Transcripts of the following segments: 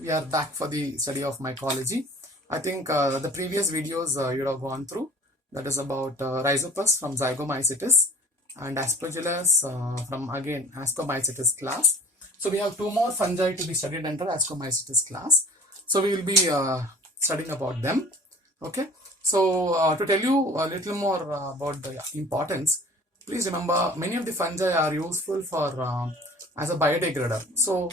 We are back for the study of mycology. I think the previous videos you have gone through, that is about Rhizopus from Zygomycetes and Aspergillus from again Ascomycetes class. So we have two more fungi to be studied under Ascomycetes class. So we will be studying about them. Okay. So to tell you a little more about the importance, please remember many of the fungi are useful for as a biodegrader. So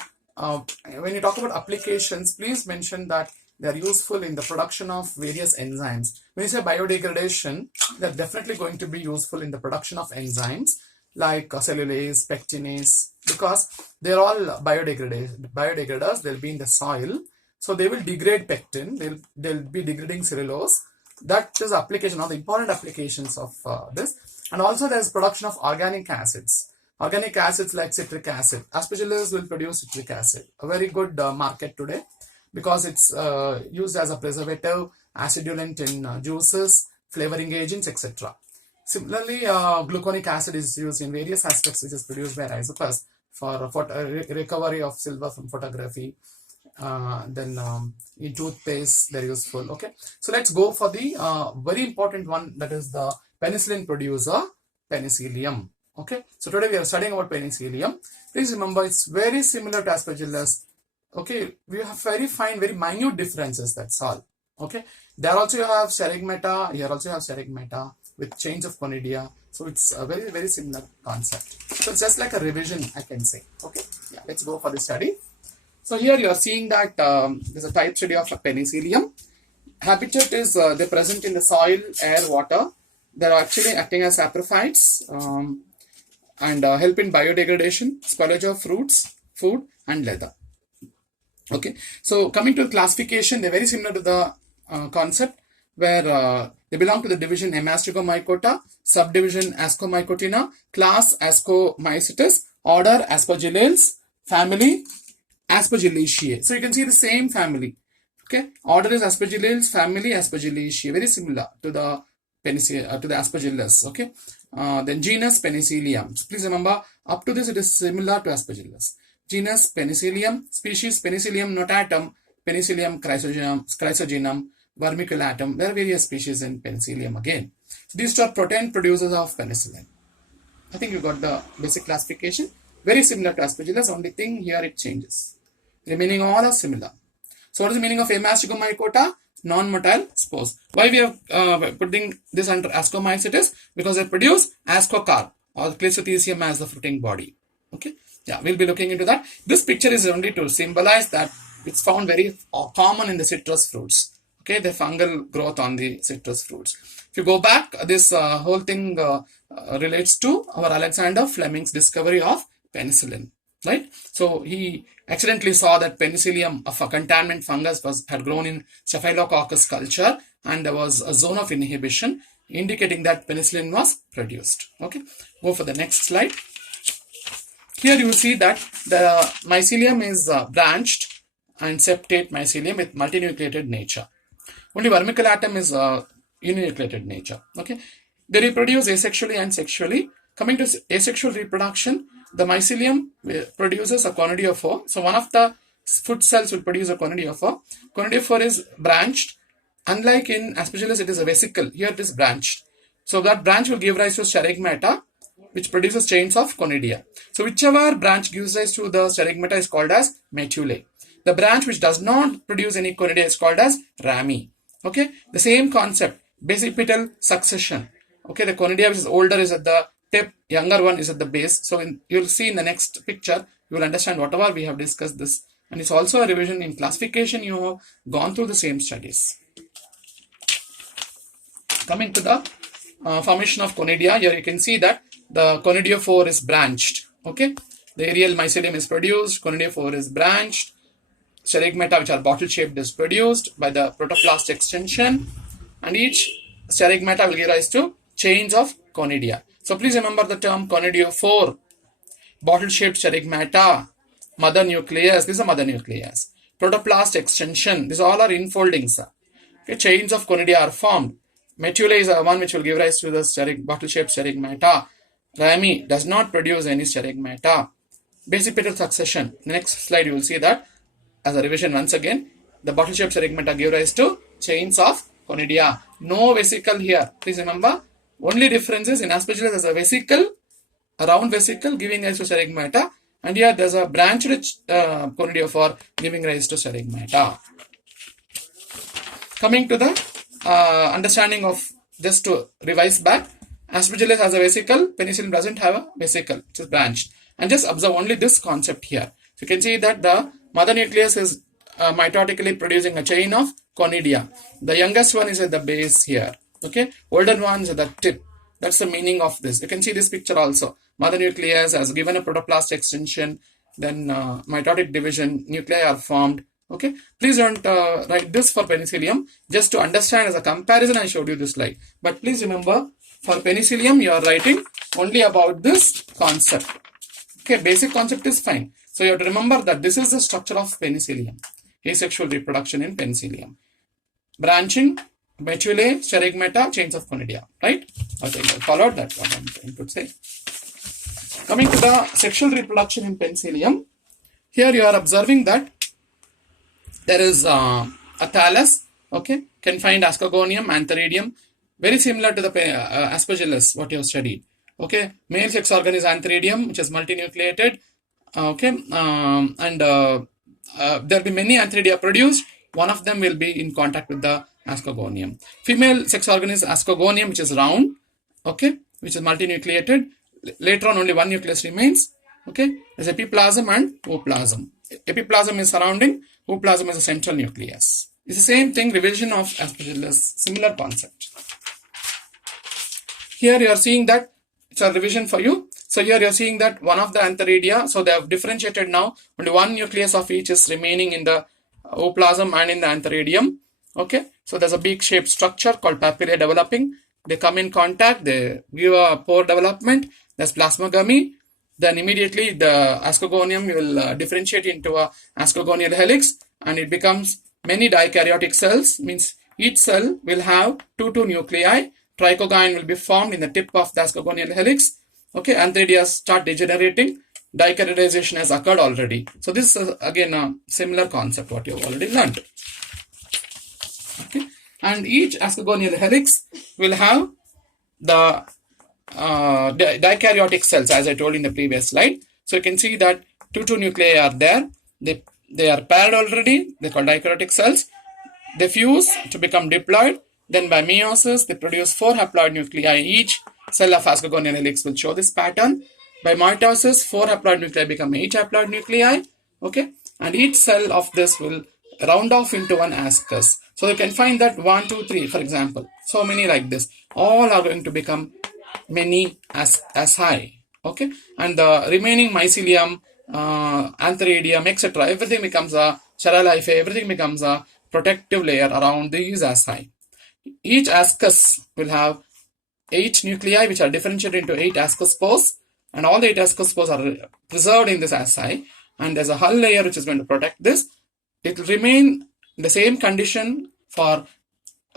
when you talk about applications, please mention that they are useful in the production of various enzymes. When you say biodegradation, they are definitely going to be useful in the production of enzymes like cellulase, pectinase, because they are all biodegraders. They'll be in the soil, so they will degrade pectin. They'll be degrading cellulose. That is application, of the important applications of this. And also there's production of organic acids. Organic acids like citric acid. Aspergillus will produce citric acid. A very good market today because it's used as a preservative, acidulant in juices, flavoring agents, etc. Similarly, gluconic acid is used in various aspects, which is produced by Rhizopus for recovery of silver from photography. Then in toothpaste, they're useful. Okay, so let's go for the very important one, that is the penicillin producer, Penicillium. Okay, so today we are studying about Penicillium. Please remember, it's very similar to Aspergillus. Okay, we have very fine, very minute differences, that's all. Okay, there also you have Serigmata, here also you have Serigmata with chains of Canadia. So it's a very, very similar concept. So it's just like a revision, I can say. Okay, yeah, let's go for the study. So here you are seeing that there's a type study of a Penicillium. Habitat is they're present in the soil, air, water. They're actually acting as saprophytes and help in biodegradation, spoilage of fruits, food, and leather. Okay, so coming to the classification, they're very similar to the concept where they belong to the division Mycota, subdivision Ascomycotina, class Ascomycetes, order Aspergillales, family Aspergillaceae. So you can see the same family. Okay, order is Aspergillales, family Aspergillaceae, very similar to the Aspergillus. Okay, then genus Penicillium. So please remember, up to this it is similar to Aspergillus. Genus Penicillium, species Penicillium notatum, Penicillium chrysogenum, vermiculatum. There are various species in Penicillium again. So these two are protein producers of penicillin. I think you got the basic classification. Very similar to Aspergillus, only thing here it changes. Remaining all are similar. So what is the meaning of Mycota? Non-motile spores. Why we are putting this under Ascomycetes? Because they produce ascocarp or Clissothecium as the fruiting body. Okay, yeah, we'll be looking into that. This picture is only to symbolize that it's found very common in the citrus fruits. Okay, the fungal growth on the citrus fruits. If you go back, this whole thing relates to our Alexander Fleming's discovery of penicillin, right? So he accidentally saw that Penicillium of a contaminant fungus had grown in Staphylococcus culture, and there was a zone of inhibition indicating that penicillin was produced. Okay, go for the next slide. Here you will see that the mycelium is branched and septate mycelium with multinucleated nature. Only vermiculatum is uninucleated nature. Okay, they reproduce asexually and sexually. Coming to asexual reproduction, the mycelium produces a conidiophore. So one of the foot cells will produce a conidiophore. Conidiophore is branched. Unlike in Aspergillus, it is a vesicle. Here it is branched. So that branch will give rise to Serigmata, which produces chains of conidia. So whichever branch gives rise to the Serigmata is called as metulae. The branch which does not produce any conidia is called as rami. Okay, the same concept, basipetal succession. Okay, the conidia which is older is at the tip, younger one is at the base. So you'll see in the next picture, you will understand whatever we have discussed this. And it's also a revision in classification. You have gone through the same studies. Coming to the formation of conidia, here you can see that the conidiophore is branched. Okay, the aerial mycelium is produced, conidiophore is branched, Serigmata, which are bottle shaped, is produced by the protoplast extension, and each Serigmata will give rise to chains of conidia. So please remember the term conidiophore, bottle shaped Serigmata, mother nucleus. This is a mother nucleus. Protoplast extension. These all are infoldings. Okay, chains of conidia are formed. Metulae is one which will give rise to the bottle shaped Serigmata. Rami does not produce any Serigmata. Basipetal succession. Next slide you will see that as a revision once again, the bottle-shaped serigmata give rise to chains of conidia. No vesicle here. Please remember, only difference is in Aspergillus there's a vesicle, a round vesicle giving rise to serigmata, and here there's a branched conidiophore giving rise to serigmata. Coming to the understanding of, just to revise back, Aspergillus has a vesicle, Penicillium doesn't have a vesicle, it is branched. And just observe only this concept here. So you can see that the mother nucleus is mitotically producing a chain of conidia. The youngest one is at the base here. Okay, older one is at the tip. That's the meaning of this. You can see this picture also. Mother nucleus has given a protoplast extension, then mitotic division, nuclei are formed. Okay, please don't write this for Penicillium. Just to understand as a comparison, I showed you this slide. But please remember, for Penicillium, you are writing only about this concept. Okay, basic concept is fine. So you have to remember that this is the structure of Penicillium. Asexual reproduction in Penicillium. Branching, metulae, sterigmata, chains of conidia. Right? Okay, followed that what I'm trying to say. Coming to the sexual reproduction in Penicillium, here you are observing that there is a thallus, okay, confined ascogonium, antheridium, very similar to the Aspergillus, what you have studied. Okay, male sex organ is antheridium, which is multinucleated. Okay, and there will be many antheridia produced. One of them will be in contact with the ascogonium. Female sex organ is ascogonium, which is round. Okay, which is multinucleated. Later on, only one nucleus remains. Okay, there's epiplasm and ooplasm. Epiplasm is surrounding, ooplasm is a central nucleus. It's the same thing, revision of Aspergillus, similar concept. Here you are seeing that it's a revision for you. So here you are seeing that one of the antheridia, so they have differentiated now, only one nucleus of each is remaining in the ooplasm and in the antheridium. Okay, so there's a beak-shaped structure called papillae developing. They come in contact, they give a pore development, there's plasmogamy. Then immediately the ascogonium will differentiate into a ascogonial helix, and it becomes many dikaryotic cells, means each cell will have two nuclei. Trichogyne will be formed in the tip of the ascogonial helix. Okay, antheridia start degenerating. Dikaryoticization has occurred already. So this is again a similar concept what you have already learned. Okay, and each ascogonial helix will have the dikaryotic cells, as I told in the previous slide. So you can see that two nuclei are there. They are paired already. They are called dikaryotic cells. They fuse to become diploid. Then by meiosis, they produce 4 haploid nuclei. Each cell of ascogonial helix will show this pattern. By mitosis, 4 haploid nuclei become 8 haploid nuclei. Okay, and each cell of this will round off into one ascus. So you can find that 1, 2, 3, for example. So many like this. All are going to become many as high. Okay, and the remaining mycelium, antheridium, etc., everything becomes a chiralife, everything becomes a protective layer around these asci. Each ascus will have 8 nuclei which are differentiated into 8 ascus spores, and all the 8 ascus spores are preserved in this asci, and there's a hull layer which is going to protect this. It will remain in the same condition for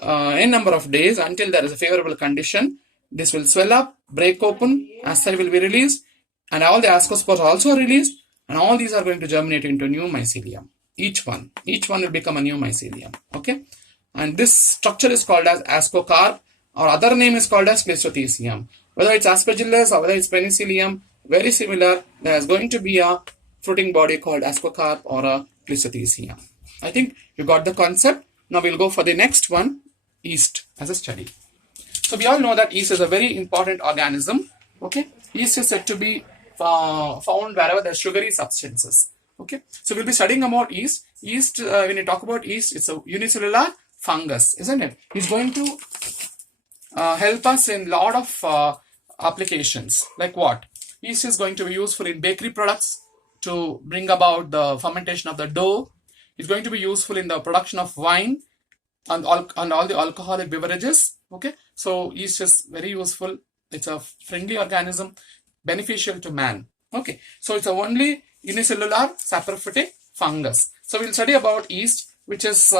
n number of days until there is a favorable condition. This will swell up, break open, asci will be released, and all the ascospores are also released, and all these are going to germinate into new mycelium. Each one will become a new mycelium. Okay, and this structure is called as ascocarp, or other name is called as Cleistothecium. Whether it's Aspergillus or whether it's Penicillium, very similar. There is going to be a fruiting body called ascocarp or a Cleistothecium. I think you got the concept. Now we'll go for the next one, yeast as a study. So we all know that yeast is a very important organism. Okay, yeast is said to be found wherever there are sugary substances. Okay, so we'll be studying about yeast. Yeast, when you talk about yeast, it's a unicellular fungus, isn't it? It's going to help us in a lot of applications. Like what? Yeast is going to be useful in bakery products to bring about the fermentation of the dough. It's going to be useful in the production of wine and all the alcoholic beverages. Okay, so yeast is very useful. It's a friendly organism, beneficial to man. Okay, so it's a only unicellular saprophytic fungus. So we'll study about yeast, which is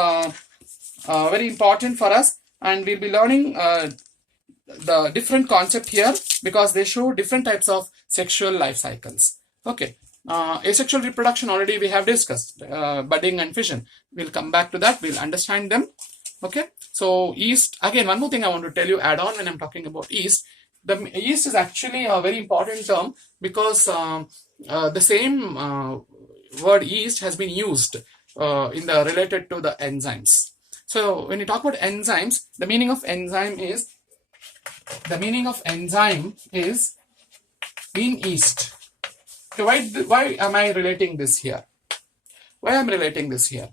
very important for us, and we'll be learning the different concept here because they show different types of sexual life cycles. Okay, Asexual reproduction already we have discussed, budding and fission. We'll come back to that. We'll understand them. Okay. So yeast, again, one more thing I want to tell you, add on when I'm talking about yeast. The yeast is actually a very important term because the same word yeast has been used related to the enzymes. So when you talk about enzymes, the meaning of enzyme is in yeast. So why am I relating this here? Why am I relating this here?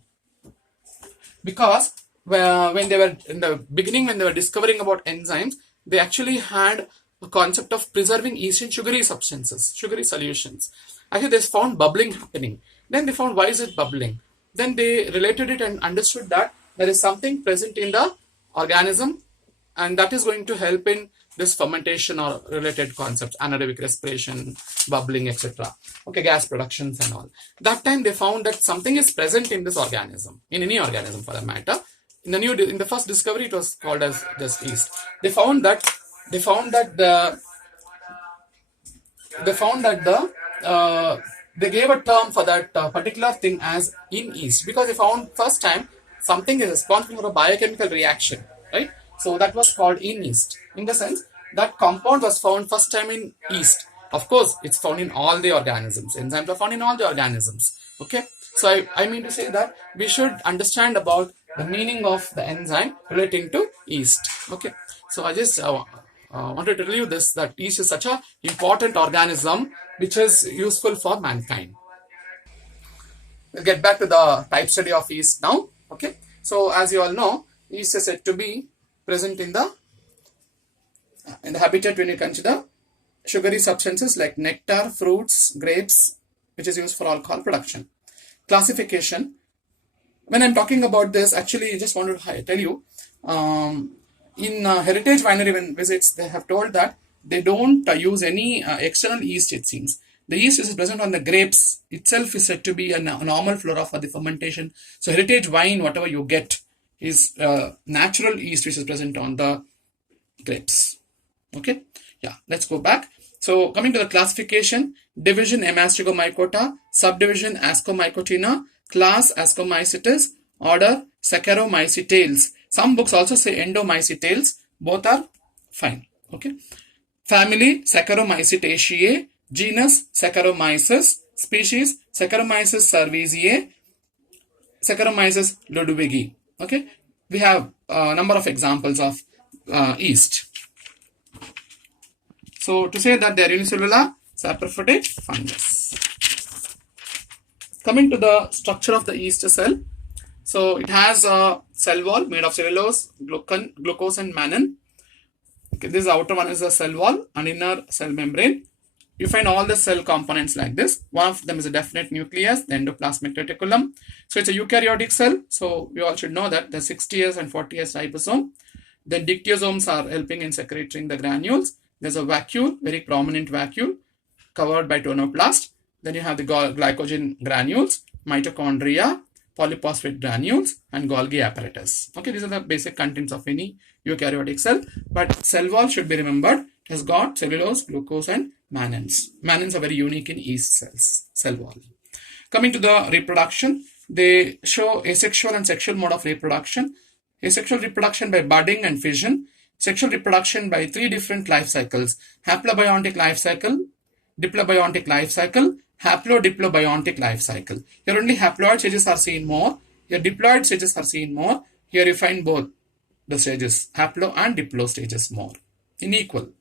Because when they were in the beginning, when they were discovering about enzymes, they actually had a concept of preserving yeast in sugary substances, sugary solutions. Actually, they found bubbling happening. Then they found, why is it bubbling? Then they related it and understood that there is something present in the organism, and that is going to help in this fermentation or related concepts, anaerobic respiration, bubbling, etc. Okay, gas productions and all. That time they found that something is present in this organism, in any organism for that matter. In the first discovery, it was called as just yeast. They found that they gave a term for that particular thing as in yeast, because they found first time something is responsible for a biochemical reaction, right? So that was called in yeast. In the sense that compound was found first time in yeast. Of course, it's found in all the organisms. Enzymes are found in all the organisms. Okay. So I mean to say that we should understand about the meaning of the enzyme relating to yeast. Okay. So I just wanted to tell you this, that yeast is such an important organism which is useful for mankind. We'll get back to the type study of yeast now. Okay. So as you all know, yeast is said to be present in the habitat when you consider sugary substances like nectar, fruits, grapes, which is used for alcohol production. Classification. When I'm talking about this, actually, I just want to tell you, in heritage winery visits, they have told that they don't use any external yeast, it seems. The yeast is present on the grapes itself is said to be a normal flora for the fermentation. So heritage wine, whatever you get, is natural yeast which is present on the grapes. Okay. Yeah, let's go back. So coming to the classification, division Emastigomycota, subdivision Ascomycotina, class Ascomycetes, order Saccharomycetales. Some books also say Endomycetales. Both are fine. Okay. Family Saccharomycetaceae, genus Saccharomyces, species Saccharomyces cerevisiae, Saccharomyces ludwigi. Okay. We have a number of examples of yeast. So to say that they are unicellular saprophytic fungus. Coming to the structure of the yeast cell. So it has a cell wall made of cellulose, glucose and mannan. Okay, this outer one is the cell wall and inner cell membrane. You find all the cell components like this. One of them is a definite nucleus, the endoplasmic reticulum. So it's a eukaryotic cell. So we all should know that the 60S and 40S ribosome. Then dictyosomes are helping in secreting the granules. There's a vacuole, very prominent vacuole, covered by tonoplast. Then you have the glycogen granules, mitochondria, polyphosphate granules, and Golgi apparatus. Okay, these are the basic contents of any eukaryotic cell. But cell wall should be remembered. It has got cellulose, glucose, and mannans. Mannans are very unique in yeast cells, cell wall. Coming to the reproduction, they show asexual and sexual mode of reproduction. Asexual reproduction by budding and fission. Sexual reproduction by 3 different life cycles: haplobiontic life cycle, diplobiontic life cycle, haplodiplobiontic life cycle. Here only haploid stages are seen more. Here diploid stages are seen more. Here you find both the stages, haplo and diplo stages more in equal.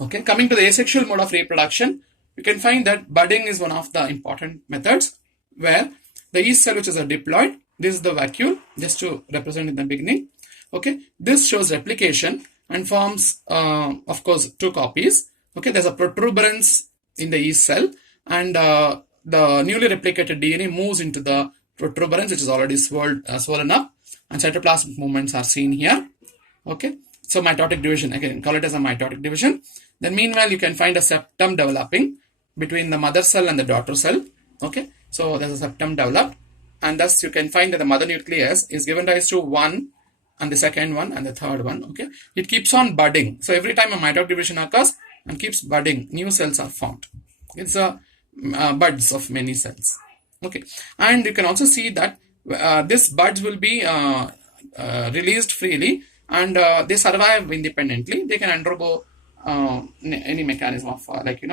Okay, coming to the asexual mode of reproduction, you can find that budding is one of the important methods, where the yeast cell, which is a diploid, this is the vacuole, just to represent in the beginning. Okay, this shows replication and forms, of course, 2 copies. Okay, there's a protuberance in the yeast cell, and the newly replicated DNA moves into the protuberance, which is already swollen up, and cytoplasmic movements are seen here. Okay, so mitotic division, again, call it as a mitotic division. Then meanwhile, you can find a septum developing between the mother cell and the daughter cell. Okay, so there's a septum developed, and thus you can find that the mother nucleus is given rise to one, and the second one, and the third one. Okay, it keeps on budding. So every time a mitotic division occurs, and keeps budding, new cells are formed. It's a buds of many cells. Okay, and you can also see that this buds will be released freely, and they survive independently. They can undergo any mechanism of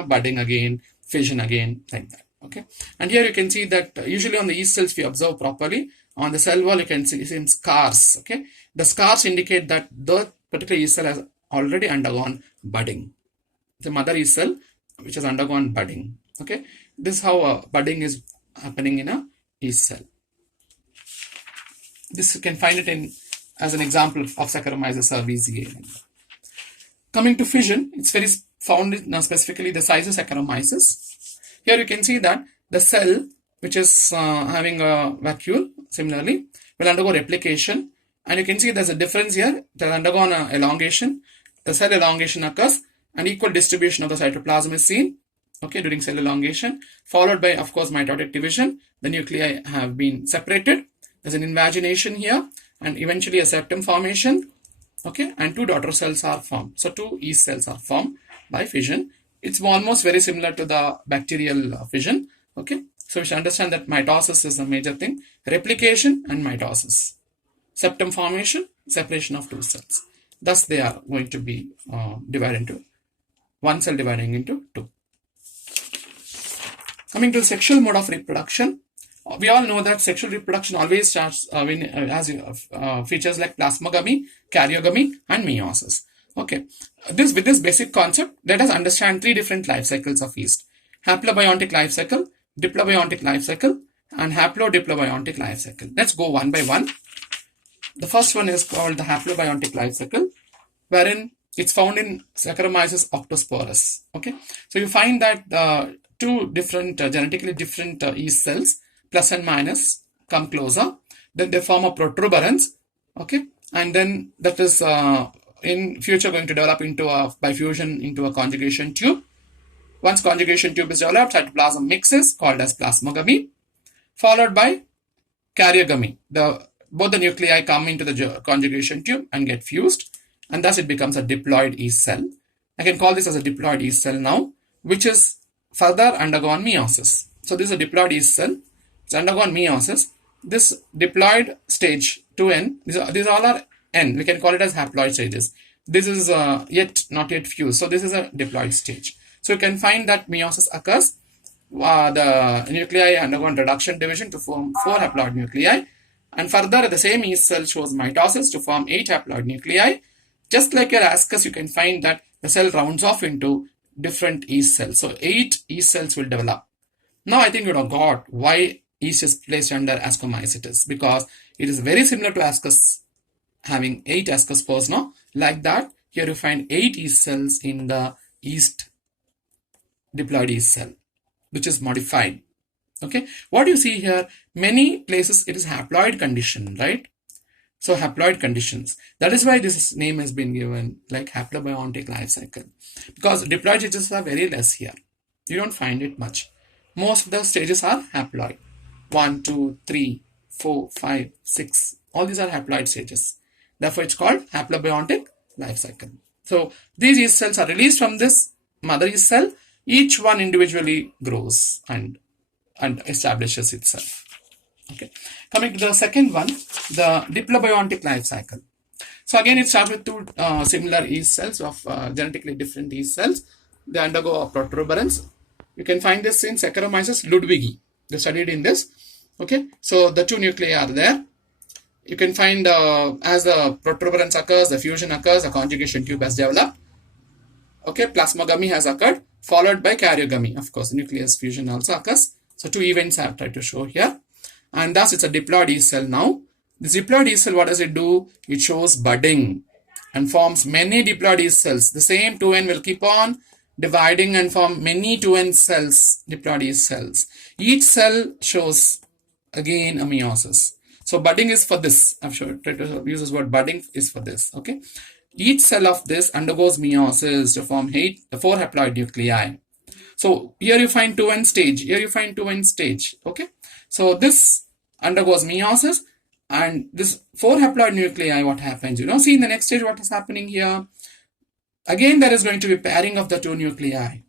budding again, fission again, like that. Okay, and here you can see that usually on the yeast cells, if you observe properly, on the cell wall you can see some scars. Okay, the scars indicate that the particular yeast cell has already undergone budding. The mother yeast cell which has undergone budding. Okay, this is how budding is happening in a yeast cell. This you can find it in as an example of Saccharomyces cerevisiae. Coming to fission, it's very found in specifically the Saccharomyces. Here you can see that the cell which is having a vacuole similarly will undergo replication, and you can see there's a difference here. It has undergone elongation. The cell elongation occurs, and equal distribution of the cytoplasm is seen, okay, during cell elongation, followed by, of course, mitotic division. The nuclei have been separated. There's an invagination here, and eventually a septum formation, okay, and two daughter cells are formed. So two yeast cells are formed by fission. It's almost very similar to the bacterial fission, okay. So we should understand that mitosis is a major thing. Replication and mitosis. Septum formation, separation of two cells. Thus they are going to be divided into one cell dividing into two. Coming to the sexual mode of reproduction, we all know that sexual reproduction always starts has features like plasmogamy, karyogamy, and meiosis. Okay, with this basic concept, let us understand three different life cycles of yeast: haplobiontic life cycle, diplobiontic life cycle, and haplodiplobiontic life cycle. Let's go one by one. The first one is called the haplobiontic life cycle, wherein it's found in Saccharomyces octosporus. Okay, so you find that two different genetically different yeast cells, plus and minus, come closer. Then they form a protuberance. Okay, and then that is in future going to develop into by fusion into a conjugation tube. Once conjugation tube is developed, cytoplasm mixes, called as plasmogamy, followed by karyogamy. Both the nuclei come into the conjugation tube and get fused, and thus it becomes a diploid yeast cell. I can call this as a diploid yeast cell now, which is further undergone meiosis. So this is a diploid yeast cell. It's undergone meiosis. This diploid stage 2n, these all are n. We can call it as haploid stages. This is not yet fused. So this is a diploid stage. So you can find that meiosis occurs. The nuclei undergone reduction division to form 4 haploid nuclei. And further, the same yeast cell shows mitosis to form 8 haploid nuclei. Just like your ascus, you can find that the cell rounds off into different yeast cells. So 8 yeast cells will develop. Now I think you have got why yeast is placed under Ascomycetes, because it is very similar to ascus, having 8 ascospores now. Like that, here you find 8 yeast cells in the yeast diploid yeast cell, which is modified. Okay, what you see here, many places it is haploid condition, right? So haploid conditions. That is why this name has been given like haplobiontic life cycle, because diploid stages are very less here. You don't find it much. Most of the stages are haploid. 1, 2, 3, 4, 5, 6. All these are haploid stages. Therefore, it's called haplobiontic life cycle. So these yeast cells are released from this mother yeast cell. Each one individually grows and establishes itself. Okay. Coming to the second one, the diplobiontic life cycle. So again, it starts with two similar yeast cells of genetically different yeast cells. They undergo a protuberance. You can find this in Saccharomyces ludwigi. They studied in this. Okay. So the two nuclei are there. You can find as the protuberance occurs, the fusion occurs, a conjugation tube has developed. Okay. Plasmogamy has occurred, followed by karyogamy. Of course, nucleus fusion also occurs. So two events I have tried to show here. And thus it's a diploid yeast cell now. This diploid yeast cell, what does it do? It shows budding and forms many diploid yeast cells. The same 2n will keep on dividing and form many 2n cells, diploid yeast cells. Each cell shows again a meiosis. So budding is for this. I've tried to use this word budding is for this. Okay. Each cell of this undergoes meiosis to form 4 haploid nuclei. So here you find 2n stage. Here you find 2n stage. Okay. So this undergoes meiosis, and this 4 haploid nuclei, what happens? See in the next stage what is happening here. Again, there is going to be pairing of the two nuclei.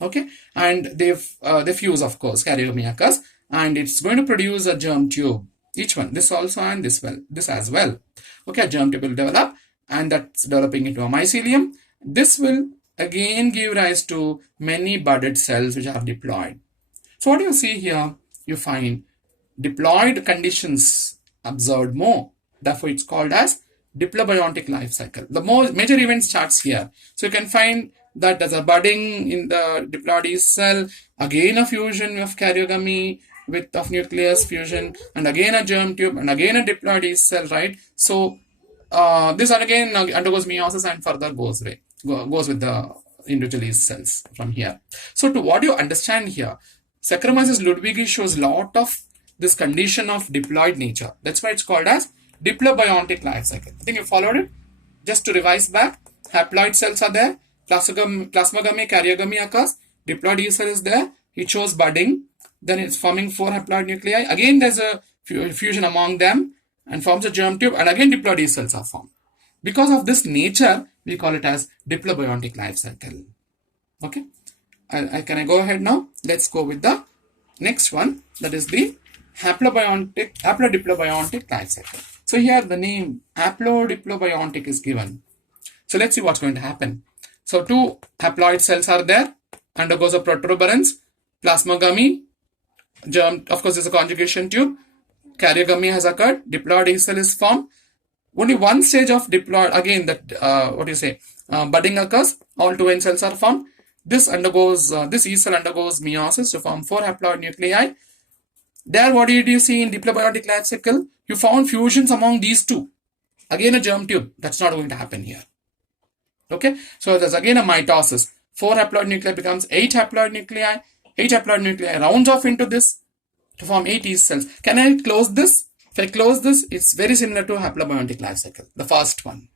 Okay, and they fuse, of course, Karyomyces, and it's going to produce a germ tube. Each one, this also and this as well. Okay, a germ tube will develop, and that's developing into a mycelium. This will again give rise to many budded cells which are diploid. So what you see here, you find diploid conditions observed more. Therefore, it's called as diplobiontic life cycle. The major events charts here. So you can find that there's a budding in the diploid yeast cell, again a fusion of karyogamy with of nucleus fusion, and again a germ tube, and again a diploid yeast cell, right? So this again undergoes meiosis and further goes with the individual yeast cells from here. So to what you understand here, Saccharomyces ludwigi shows lot of this condition of diploid nature. That's why it's called as diplobiontic life cycle. I think you followed it. Just to revise back, haploid cells are there, plasmogamy, karyogamy occurs, diploid yeast cell is there, it shows budding, then it's forming 4 haploid nuclei. Again, there's a fusion among them and forms a germ tube, and again diploid yeast cells are formed. Because of this nature, we call it as diplobiontic life cycle. Okay, can I go ahead now? Let's go with the next one, that is the haplodiplobiontic life cycle. So here the name haplodiplobiontic is given. So let's see what's going to happen. So 2 haploid cells are there, undergoes a protuberance, plasmogamy, germ, of course, there's a conjugation tube, karyogamy has occurred, diploid yeast cell is formed. Only one stage of diploid, again, that budding occurs, all 2 end cells are formed. This yeast cell undergoes meiosis to form 4 haploid nuclei. There, what did you see in diplobiontic life cycle? You found fusions among these 2. Again, a germ tube. That's not going to happen here. Okay, so there's again a mitosis. 4 haploid nuclei becomes 8 haploid nuclei. 8 haploid nuclei rounds off into this to form 8 yeast cells. Can I close this? If I close this, it's very similar to haplobiontic life cycle, the first one.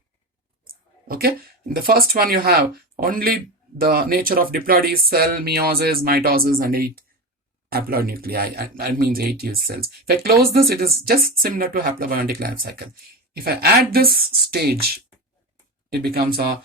Okay, in the first one, you have only the nature of diploid yeast cell, meiosis, mitosis, and 8 haploid nuclei. That means 8 yeast cells. If I close this, it is just similar to haplobiontic life cycle. If I add this stage, it becomes a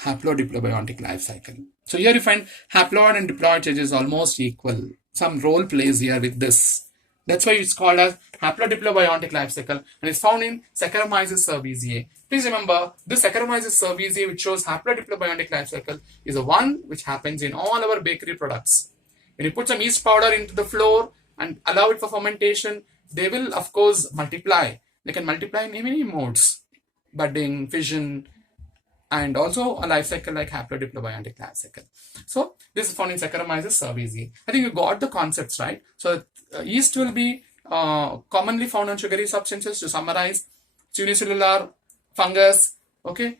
haplodiplobiontic life cycle. So here you find haploid and diploid stages almost equal. Some role plays here with this. That's why it's called as haplodiplobiontic life cycle, and it's found in Saccharomyces cerevisiae. Please remember, this Saccharomyces cerevisiae, which shows haplodiplobiontic life cycle, is the one which happens in all our bakery products. When you put some yeast powder into the flour and allow it for fermentation, they will, of course, multiply. They can multiply in many modes: budding, fission, and also a life cycle like haplodiplobiontic life cycle. So this is found in Saccharomyces cerevisiae. I think you got the concepts right. So yeast will be commonly found on sugary substances. To summarize, unicellular fungus. Okay,